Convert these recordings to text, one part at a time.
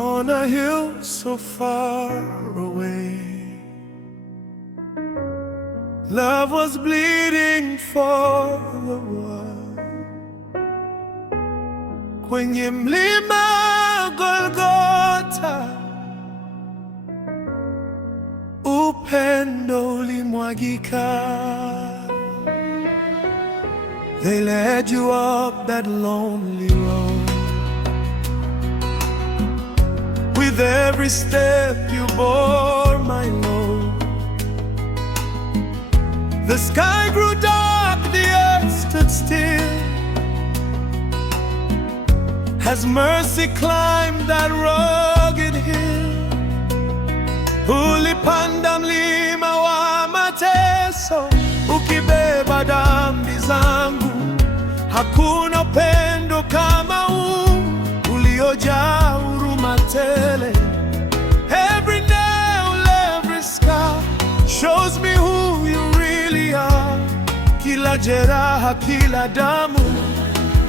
on a hill so far away. Love was bleeding for the world. Kwenye mlima Golgotha, upendo ulimwagika. They led you up that lonely road. With every step you bore my load. The sky grew dark, the earth stood still, as mercy climbed that rugged hill. Ulipanda mlima wa mateso, ukibeba dhambi zangu. Hakuna upendo kama huu, uliojaa huruma tele. Every nail, every scar shows me who you really are. Kila jeraha, kila damu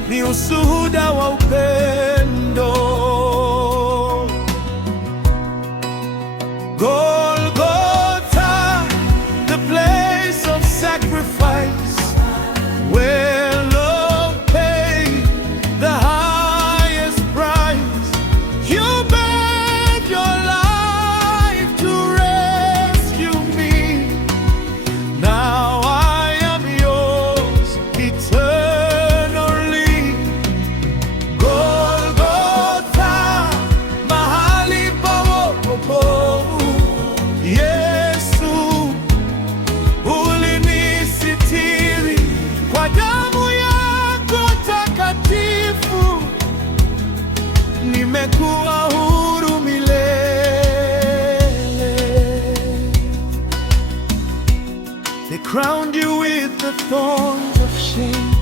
ni ushuhuda wa upendo. Golgotha, the place of sacrifice, where love paid the highest price. You bet your life to rescue me. Now I am yours eternally. Golgotha, mahali pa wokovu. Yesu, ulinisitiri kwa damu yako takatifu. Nimekuwa huru milele. They crowned you with the thorns of shame.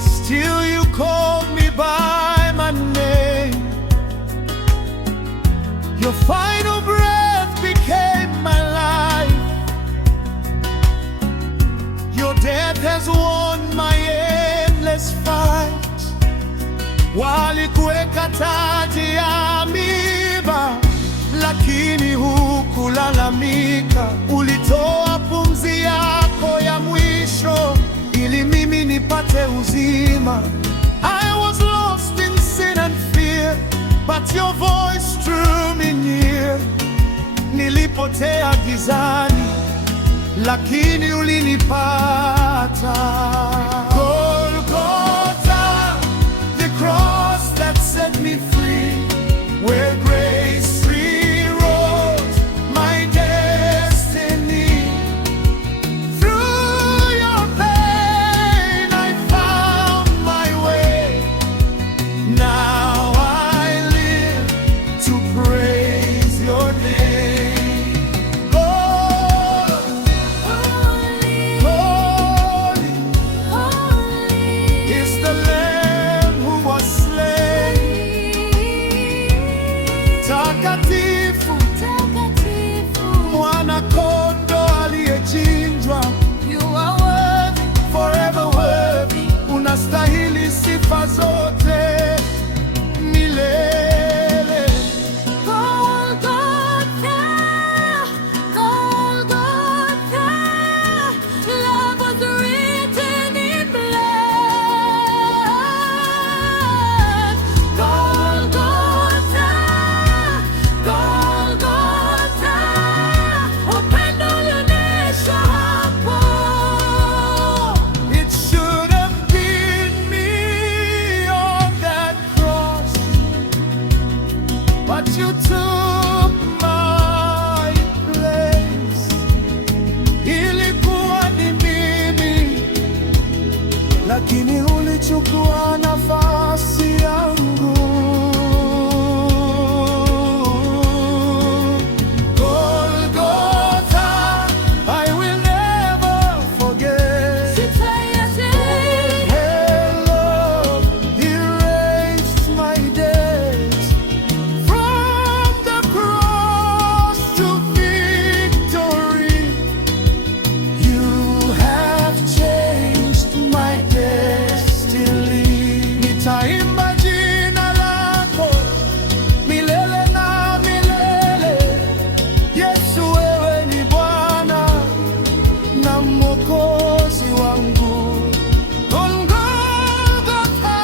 Still you called me by my name. Your final breath became my life. Your death has won my endless fight. Walikuweka taji ya miiba, lakini hukulalamika. Ulitoa pumzi yako ya mwisho ili mimi nipate uzima. I was lost in sin and fear, but your voice drew me near. Nilipotea gizani, lakini ulinipata. Golgotha, the cross that set me free, where grace rewrote my destiny. Through your pain I found my way. Now I live to praise your name. Lord, holy, holy is the Lamb who was slain. Takatifu, mwana kondoo aliyechinjwa. You are worthy, forever worthy. Unastahili sifa zote milele. Golgotha, Golgotha, love was written in blood. Golgotha, Golgotha, upendo ulionyeshwa hapo. It should have been me on that cross, but you took my place. Ilikuwa ni mimi, lakini ulichukua nafasi yangu. Golgotha, I will never forget. Sitayasahau. Where love erased my days. From the cross to victory, you have changed my destiny. Mwokozi wangu. Golgotha,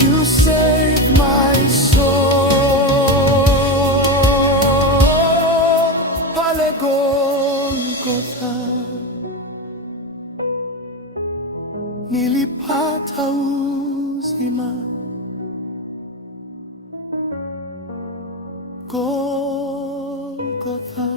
you saved my soul. Pale Golgotha nilipata uzima. Golgotha.